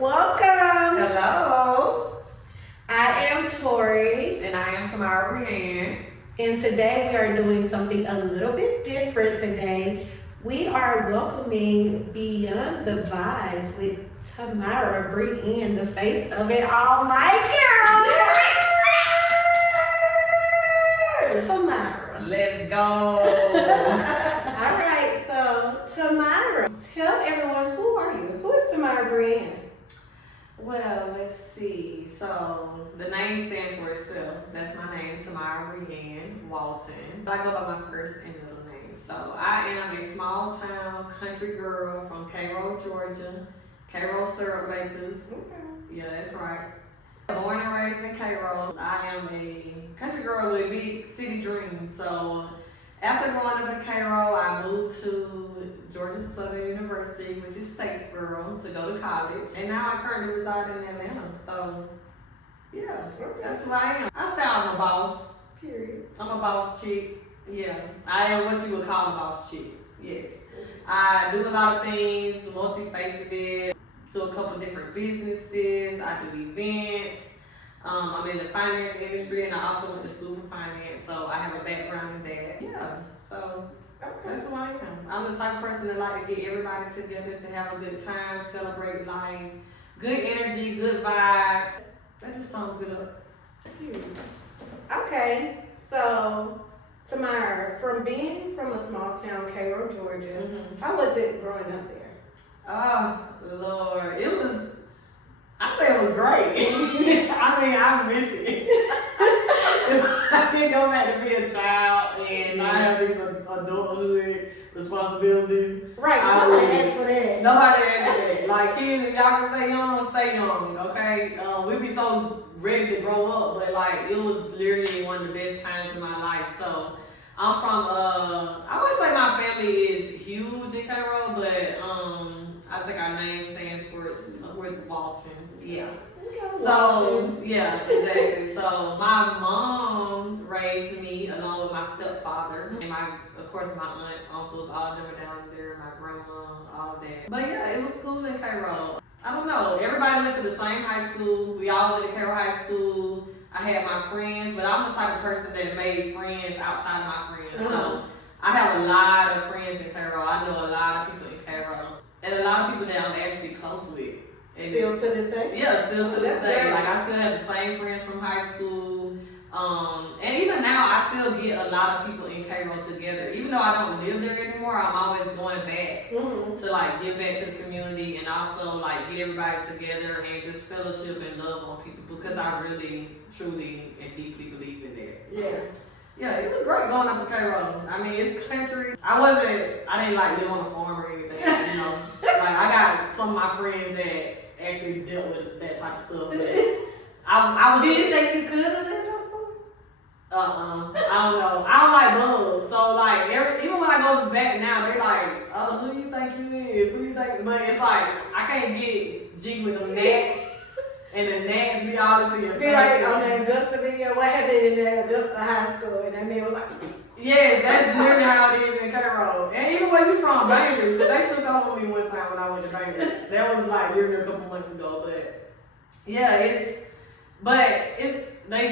Welcome. Hello. I am Tori. And I am Timiara Brianne. And today we are doing something a little bit different today. We are welcoming Beyond the Vibes with Timiara Brianne, the face of it all, my girl. Timiara. Let's go. All right, so Timiara, tell everyone, who are you? Who is Timiara Brianne? Well, let's see. So the name stands for itself. That's my name, Timiara Brianne Walton. I go by my first and middle name. So I am a small town country girl from Cairo, Georgia. Cairo syrup bakers. Yeah, that's right. Born and raised in Cairo. I am a country girl with big city dreams. So after growing up in Cairo, I moved to Georgia Southern University, which is Statesboro, to go to college. And now I currently reside in Atlanta. So yeah, that's who I am. I say I'm a boss, period. I'm a boss chick. Yeah, I am what you would call a boss chick. Yes. I do a lot of things, multifaceted, do a couple different businesses. I do events. I'm in the finance industry, and I also went to school for finance, so I have a background in that. Yeah, so that's who I am. I'm the type of person that like to get everybody together to have a good time, celebrate life, good energy, good vibes. That just sums it up. Okay, so Timiara, from being from a small town, Cairo, Georgia, how was it growing up there? Oh, Lord. I say it was great. I mean, I miss it. I can go back to be a child and I have these adulthood responsibilities. Right, nobody asked for that. Nobody asked for that. Like, kids, if y'all can stay young, okay? We be so ready to grow up, but like, it was literally one of the best times in my life. So, I'm from, I would say my family is huge in Cairo, but I think our name stands for we're the Waltons. Yeah. So yeah, exactly. So my mom raised me along with my stepfather and of course my aunts, uncles, all of them are down there, my grandma, all of that. But yeah, it was cool in Cairo. I don't know. Everybody went to the same high school. We all went to Cairo High School. I had my friends, but I'm the type of person that made friends outside of my friends. So I have a lot of friends in Cairo. I know a lot of people in Cairo. And a lot of people that I'm actually close with. And still to this day? Yeah, still to this day. Like, I still have the same friends from high school. And even now, I still get a lot of people in Cairo together. Even though I don't live there anymore, I'm always going back to, like, give back to the community and also, like, get everybody together and just fellowship and love on people because I really, truly, and deeply believe in that. So, yeah, it was great going up in Cairo. I mean, it's country. I didn't like live on a farm or anything, you know. Like, I got some of my friends that actually dealt with that type of stuff. But I Did you think you could have lived on a farm? I don't know. I don't like bugs. So, like, even when I go back now, they like, oh, who you think you is? Who you think? But it's like, I can't get G with them gnats. And the gnats be all up in your face. Be like on the Augusta video, what happened in the Augusta High School? And that man was like, yes, that's literally how it is in Cairo. And even where you from, Bainbridge, because they took over me one time when I went to Bainbridge. That was like literally a couple months ago. But yeah, they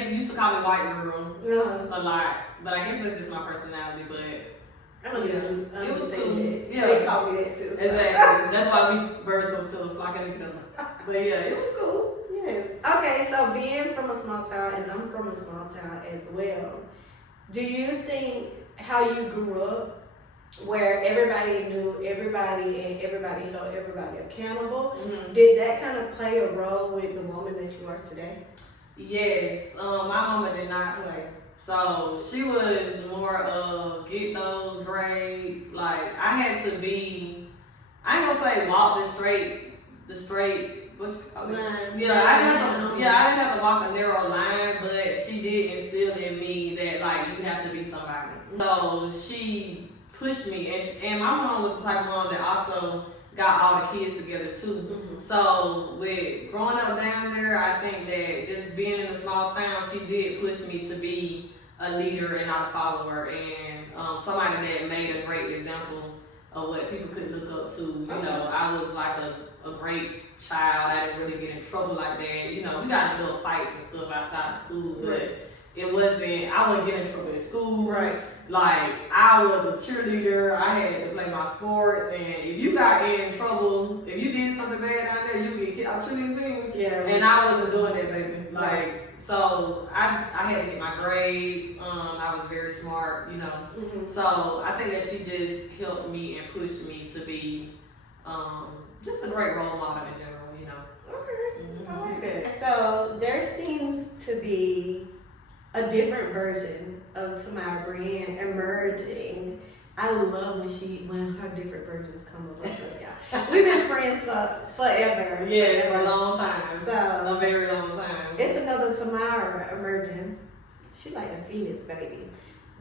used to call me white girl a lot. But I guess that's just my personality. But it was cool. Yeah. They called me that too. So. Exactly. That's why we birds don't feel flocking together. But yeah, it was cool. Yes. Okay, so being from a small town, and I'm from a small town as well, do you think how you grew up, where everybody knew everybody and everybody held everybody accountable, did that kind of play a role with the woman that you are today? Yes. My mama did not play. So she was more of get those grades. Like, I had to be, I ain't gonna say walk the straight, what you call it? Line. I didn't have to walk a narrow line, but she did instill in me that, like, you have to be somebody. So she pushed me, and my mom was the type of mom that also got all the kids together too. So with growing up down there, I think that just being in a small town, she did push me to be a leader and not a follower, and somebody that made a great example of what people could look up to. You Okay. know, I was like a great child. I didn't really get in trouble like that. You know, we got in little fights and stuff outside of school, but it wasn't, I wouldn't get in trouble in school. Right. Like, I was a cheerleader. I had to play my sports, and if you got in trouble, if you did something bad down there, you get kicked out of cheerleading team. Yeah. And I wasn't doing that, baby. Like, so I had to get my grades. I was very smart, you know. Mhm. So I think that she just helped me and pushed me to be just a great role model in general, you know. Okay. I like that. So there seems to be a different version of Timiara Brianne emerging. I love when her different versions come of us. Yeah. We've been friends for forever. Yes, a long time. So A very long time. it's another Timiara emerging. She like a phoenix baby.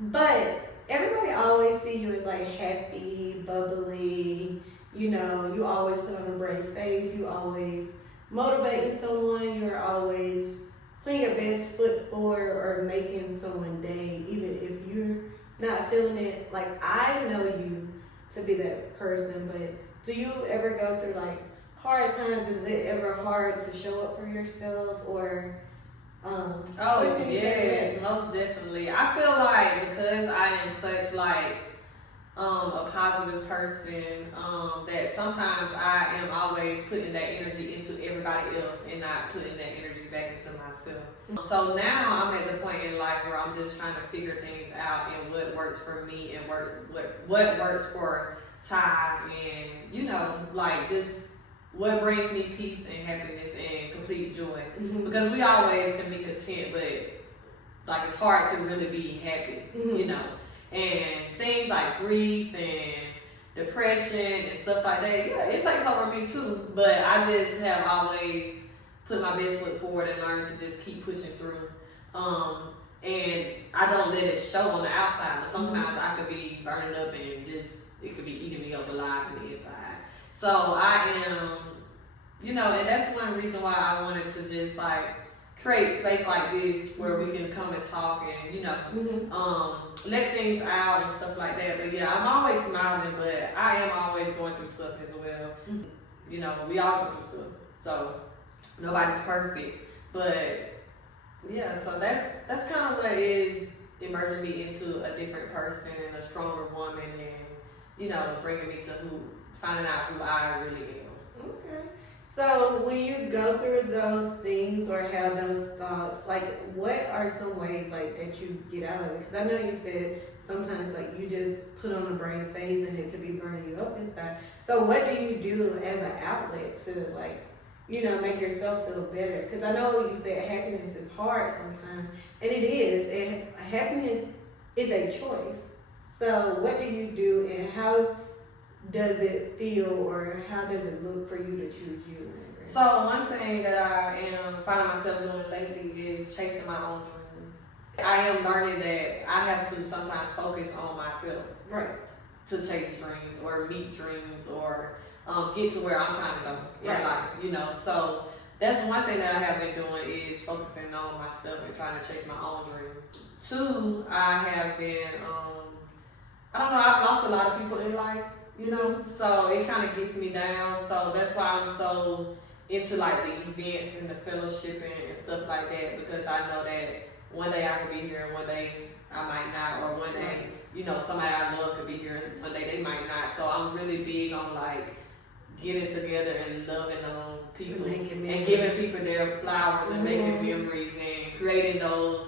But everybody always see you as like happy, bubbly, you know, you always put on a brave face, you always motivating someone, you're always putting your best foot forward or making someone's day, even if you're not feeling it. Like, I know you to be that person, but do you ever go through like hard times? Is it ever hard to show up for yourself, or Oh what can you say yes, most definitely. I feel like because I am such like a positive person, that sometimes I am always putting that energy into everybody else and not putting that energy back into myself. So now I'm at the point in life where I'm just trying to figure things out and what works for me and what works for Ty, and you know, like just what brings me peace and happiness and complete joy. Mhm. Because we always can be content, but like it's hard to really be happy, Mhm. you know. And things like grief and depression and stuff like that, yeah, it takes over me too. But I just have always put my best foot forward and learned to just keep pushing through. And I don't let it show on the outside, but sometimes I could be burning up and just, it could be eating me up alive on the inside. So I am, you know, and that's one reason why I wanted to just like create space like this where we can come and talk and, you know, let things out and stuff like that. But yeah, I'm always smiling, but I am always going through stuff as well. You know, we all go through stuff, so nobody's perfect. But yeah, so that's kind of what is emerging me into a different person and a stronger woman, and you know, bringing me to finding out who I really am. Okay. So when you go through those things or have those thoughts, like what are some ways like that you get out of it? Because I know you said sometimes like you just put on a brave face and it could be burning you up inside. So what do you do as an outlet to like, you know, make yourself feel better? Because I know you said happiness is hard sometimes, and it is. And happiness is a choice. So what do you do, and how does it feel, or how does it look for you to choose you? So one thing that I am finding myself doing lately is chasing my own dreams. I am learning that I have to sometimes focus on myself, Right. to chase dreams or meet dreams or get to where I'm trying to go in Right. life, you know. So that's one thing that I have been doing is focusing on myself and trying to chase my own dreams. Two, I have been, I don't know, I've lost a lot of people in life, you know, so it kind of gets me down. So that's why I'm so into like the events and the fellowshipping and stuff like that, because I know that one day I could be here and one day I might not, or one day, you know, somebody I love could be here and one day they might not. So I'm really big on like getting together and loving on people and giving people their flowers and making memories and creating those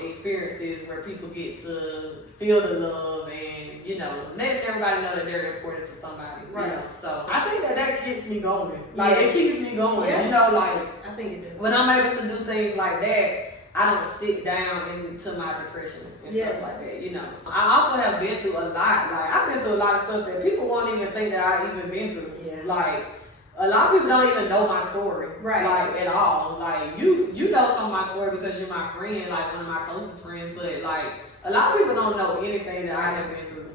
experiences where people get to feel the love and, you know, letting everybody know that they're important to somebody. Right. You know? So I think that keeps me going. Like it keeps me going. Yeah. You know, like I think it does. when I'm able to do things like that, I don't sit down into my depression and stuff like that, you know. I also have been through a lot. Like, I've been through a lot of stuff that people won't even think that I've even been through. Yeah. Like, a lot of people don't even know my story. Right. Like, at all. Like, you know some of my story because you're my friend, like, one of my closest friends. But, like, a lot of people don't know anything that I have been through.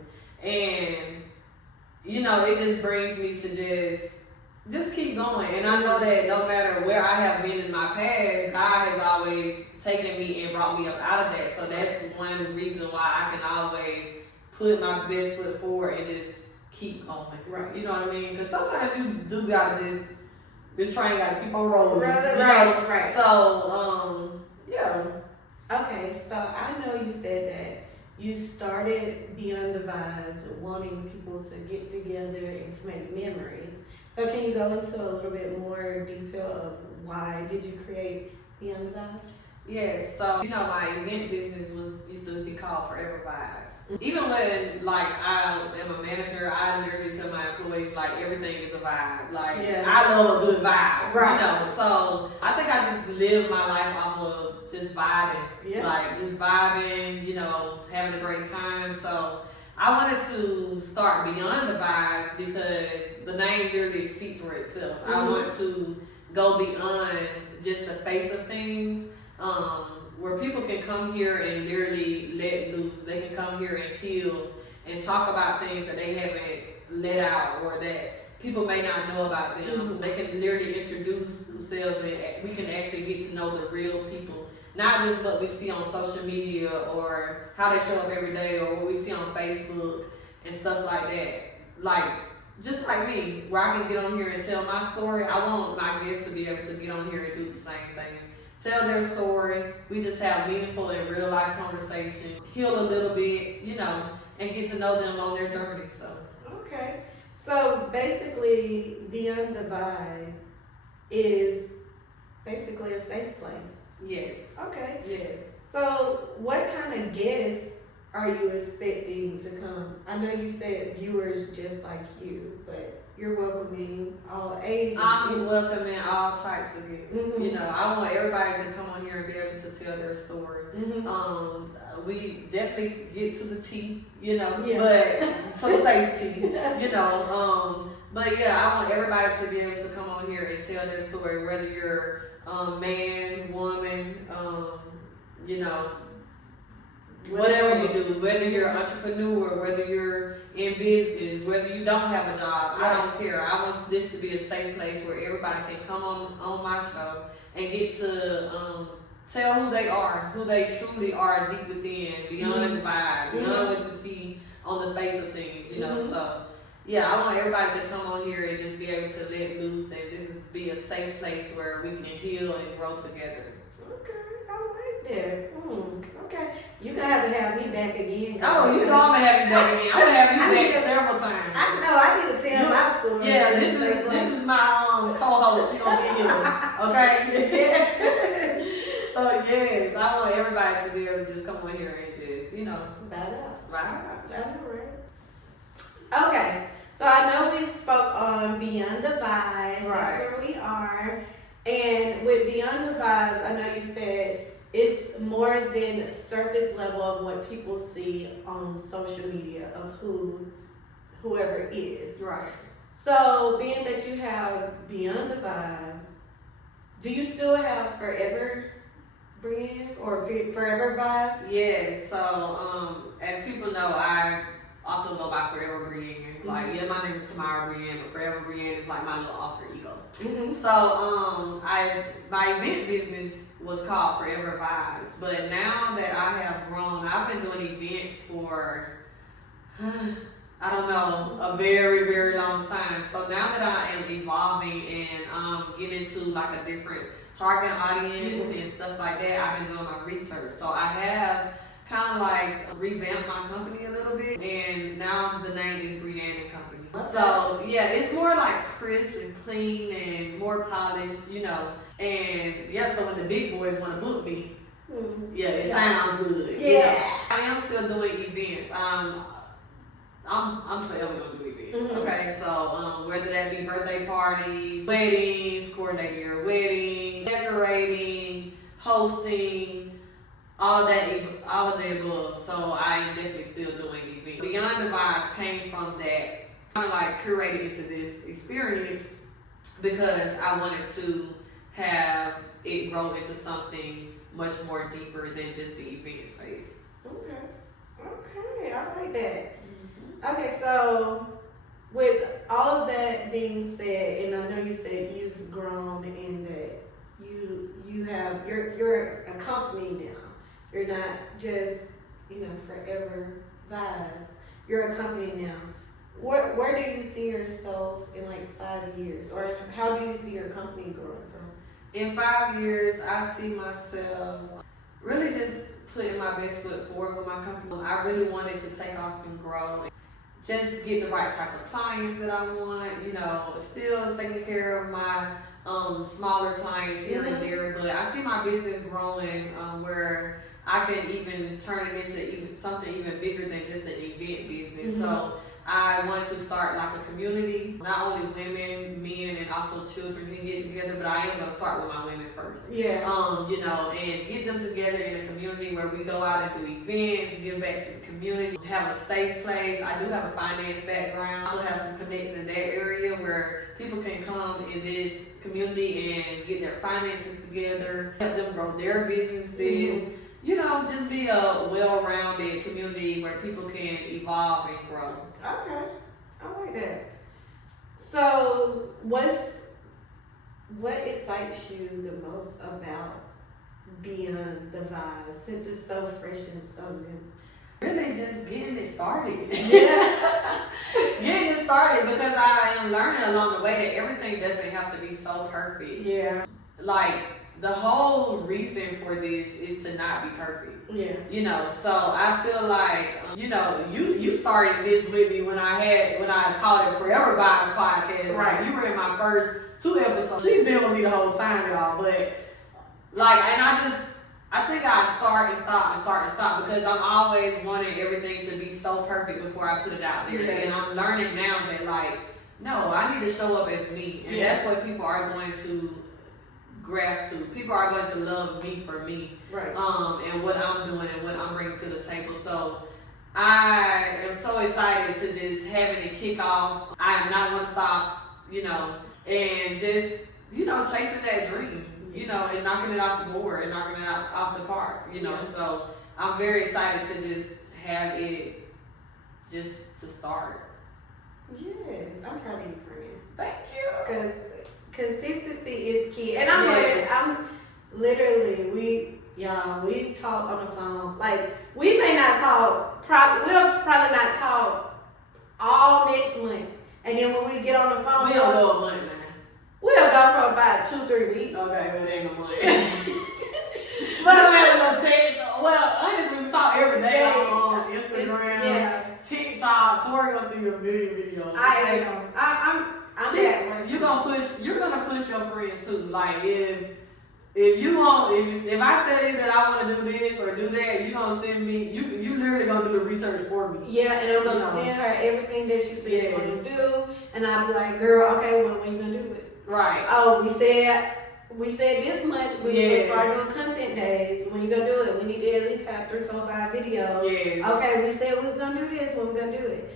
And, you know, it just brings me to just keep going. And I know that no matter where I have been in my past, God has always taken me and brought me up out of that. So that's one reason why I can always put my best foot forward and just keep going. Right. You know what I mean? Because sometimes you do gotta this train gotta keep on rolling. Right. So, yeah. Okay, so I know you said that you started Beyond the Vibes wanting people to get together and to make memories. So can you go into a little bit more detail of why did you create Beyond the Vibes? Yes, so my event business used to be called Forever Vibes. Even when I am a manager, I literally tell my employees everything is a vibe. I love a good vibe. Right. So I think I just live my life off of just vibing. Yeah. Just vibing, having a great time. So I wanted to start Beyond the Vibes because the name literally speaks for itself. Mm-hmm. I want to go beyond just the face of things. Where people can come here and literally let loose. They can come here and heal and talk about things that they haven't let out or that people may not know about them. Mm-hmm. They can literally introduce themselves and we can actually get to know the real people. Not just what we see on social media or how they show up every day or what we see on Facebook and stuff like that. Just like me, where I can get on here and tell my story, I want my guests to be able to get on here and do the same thing. Tell their story. We just have meaningful and real life conversation. Heal a little bit, and get to know them on their journey. So. Okay. So basically, Beyond the Vibe is basically a safe place. Yes. Okay. Yes. So what kind of guests are you expecting to come? I know you said viewers just like you, but you're welcoming all ages. I'm welcoming all types of guests. Mm-hmm. I want everybody to come on here and be able to tell their story. Mm-hmm. We definitely get to the tea, Yeah. but so safety, But yeah, I want everybody to be able to come on here and tell their story, whether you're man, woman, whatever you do, whether you're an entrepreneur, whether you're in business, whether you don't have a job, I don't care. I want this to be a safe place where everybody can come on my show and get to tell who they are, who they truly are deep within, beyond the vibe, beyond what you see on the face of things, So yeah, I want everybody to come on here and just be able to let loose and this is be a safe place where we can heal and grow together. Okay, I like that. Okay, you're gonna have to have me back again. Oh, I'm gonna have you back again. I'm gonna have you back several times. I know. I need to tell my story. Yeah, this is my co-host. She gonna be here. Okay. So yes, I want everybody to be able to just come on here and just Right. Okay, so I know we spoke on Beyond the Vibes. Right. That's where we are. And with Beyond the Vibes, I know you said it's more than surface level of what people see on social media of whoever is. Right. So being that you have Beyond the Vibes, do you still have Forever Brianne or Forever Vibes? Yes. So as people know, I also go by Forever Brianne. My name is Timiara Brianne, but Forever Brianne is my little alter ego. Mm-hmm. So my event business was called Forever Vibes, but now that I have grown, I've been doing events for I don't know, a very, very long time. So now that I am evolving and getting to a different target audience and stuff like that, I've been doing my research. So I have kind of revamped my company a little bit, and now the name is Brianne and Company. Okay. So yeah, it's more crisp and clean and more polished, And yeah, so when the big boys want to book me, it sounds good. Yeah. I am still doing events. I'm forever gonna do events. Okay, so whether that be birthday parties, weddings, coordinating your wedding, decorating, hosting, all of the above. So I am definitely still doing events. Beyond the Vibes came from that, kind of curated into this experience because I wanted to have it grow into something much more deeper than just the event space. Okay, I like that. Okay, so with all of that being said, and I know you said you've grown in that you're a company now. You're not just Forever Vibes. You're a company now. Where do you see yourself in like 5 years, or how do you see your company growing from? In 5 years, I see myself really just putting my best foot forward with my company. I really wanted to take off and grow, and just get the right type of clients that I want. You know, still taking care of my smaller clients here and there, but I see my business growing where I can even turn it into something even bigger than just an event business. So I want to start like a community. Not only women, men, and also children can get together, but I am going to start with my women first. Yeah. You know, and get them together in a community where we go out and do events, give back to the community, have a safe place. I do have a finance background. I also have some connects in that area where people can come in this community and get their finances together, help them grow their businesses. You know, just be a well-rounded community where people can evolve and grow. Okay, I like that. So, what excites you the most about Beyond the Vibe, since it's so fresh and so new? Really just getting it started. Yeah. Getting it started, because I am learning along the way that everything doesn't have to be so perfect. Yeah. Like, the whole reason for this is to not be perfect. Yeah. You know, so I feel like, you know, you started this with me when I called it Forever Vibes Podcast. Right. You were in my first 2 episodes. She's been with me the whole time, y'all. But, like, and I think I start and stop because I'm always wanting everything to be so perfect before I put it out there. Yeah. And I'm learning now that, like, no, I need to show up as me. And that's what people are going to grasp to. People are going to love me for me. Right. And what I'm doing and what I'm bringing to the table. So I am so excited to just having it kick off. I am not going to stop, you know, and just, you know, chasing that dream, you know, and knocking it off the board and knocking it off the park, you know. Yeah. So I'm very excited to just have it just to start. Yes, I'm proud of you, friend. Thank you. Because consistency is key. And I'm literally, we talk on the phone. Like, we may not talk, we'll probably not talk all next month. And then when we get on the phone, We'll go a month now. we'll go for about 2-3 weeks. Okay, well, it ain't a month. But we have a little text. Well, honestly, we talk every day on Instagram, yeah. TikTok. Tori gonna see a million videos. I am. I'm bad. You're gonna push your friends too. Like if you want, if I tell you that I want to do this or do that, you gonna send me. You literally gonna do the research for me. Yeah, and I'm gonna send her everything that she said she's gonna do, and I'll be like, girl, okay, well, when you gonna do it? Right. Oh, we said this month we gonna start doing content days. When you gonna do it? We need to at least have 3, 4, 5 videos. Yes. Okay, we said we was gonna do this. When we gonna do it?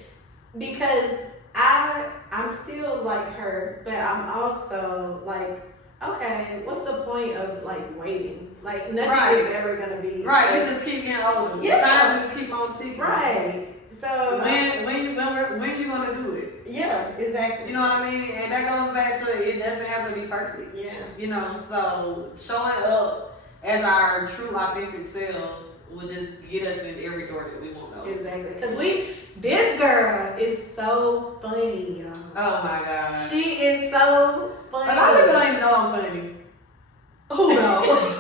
Because I'm still like her, but I'm also like, okay, what's the point of like waiting? Like nothing is ever gonna be right. We just keep getting older. Yeah. Time just keep on ticking. Right. So when you gonna do it? Yeah, exactly. You know what I mean? And that goes back to it doesn't have to be perfect. Yeah. You know, so showing up as our true authentic selves will just get us in every door that we want to. Exactly. Because this girl is so funny, y'all. Oh my God. She is so funny. A lot of people don't even know I'm funny. Who knows?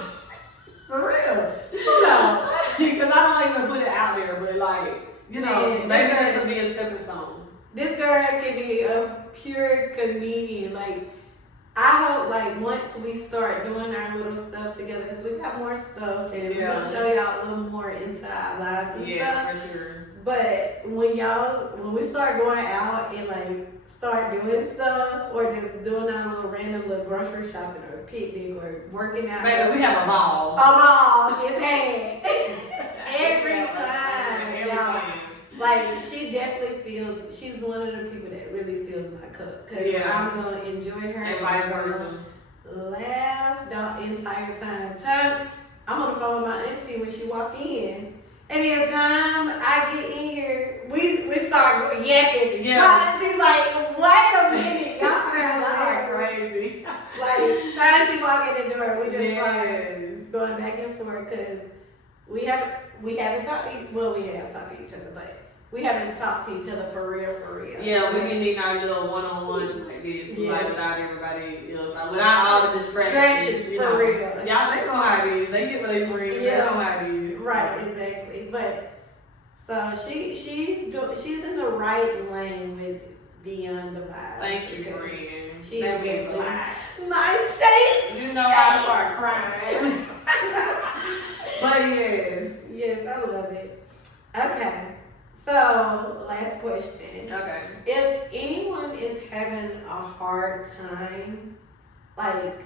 For real. Who knows? Because I don't even put it out there, but like, you know, Man, maybe this will be a stepping stone. This girl can be a pure comedian. Like, I hope, like, once we start doing our little stuff together, because we got more stuff, and we'll show y'all a little more into our lives and stuff. Yes, for sure. But when we start going out and, like, start doing stuff, or just doing our little random little grocery shopping, or picnic, or working out. Baby, we have a ball. A ball is had. Every time. Every time. Like, she definitely feels, she's one of the people that really feels my cup. Because I'm going to enjoy her. And vice versa. Laugh the entire time. I'm on the phone with my auntie when she walk in. And the time I get in here, we start yapping. Yeah. My auntie's like, wait a minute. Y'all are like crazy. Like, time she walk in the door, we just like going back and forth because we haven't talked to we have talked to each other, but we haven't talked to each other for real, for real. Yeah, we be needing our little one-on-ones like this, Yeah. like without everybody else, like, without all the distractions. You For know, real. y'all, they know how it is. They get with their friends. They Yeah. know how it is. Right, exactly. But so she's in the right lane with Beyond the Vibe. Thank you, friend. She That is means a definitely- lot. My state. You know I start crying. But yes. Yes, I love it. Okay, so last question. Okay. If anyone is having a hard time, like,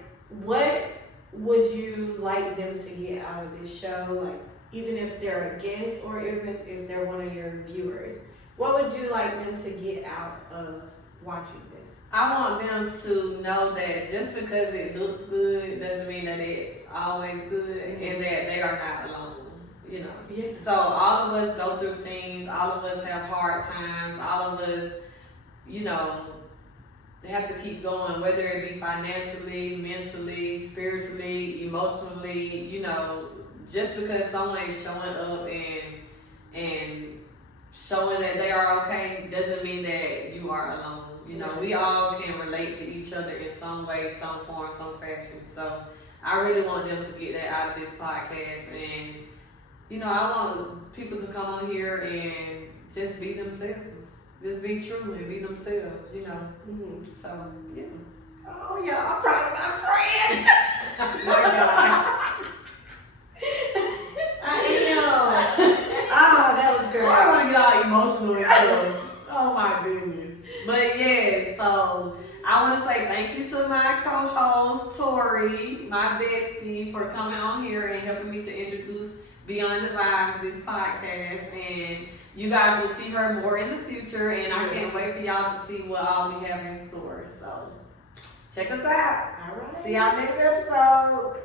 what would you like them to get out of this show? Like, even if they're a guest or even if they're one of your viewers, what would you like them to get out of watching this? I want them to know that just because it looks good doesn't mean that it's always good, and that they are not alone. You know. Yeah. So all of us go through things. All of us have hard times. All of us, you know, have to keep going, whether it be financially, mentally, spiritually, emotionally. You know, just because someone is showing up and showing that they are okay doesn't mean that you are alone. You know, we all can relate to each other in some way, some form, some fashion. So I really want them to get that out of this podcast. And, you know, I want people to come on here and just be themselves. Just be true and be themselves, you know. Mm-hmm. So, yeah. Oh, yeah, I'm proud of my friend. My God. I am. Oh, that was great. I want to get all emotional and stuff. Oh my goodness. But yeah, so I want to say thank you to my co-host, Tori, my bestie, for coming on here and helping me to introduce Beyond the Vibes, this podcast. And you guys will see her more in the future, and I can't wait for y'all to see what all we have in store. So check us out. All right. See y'all next episode.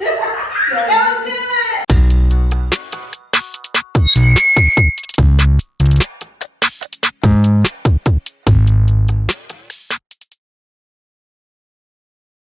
That was good.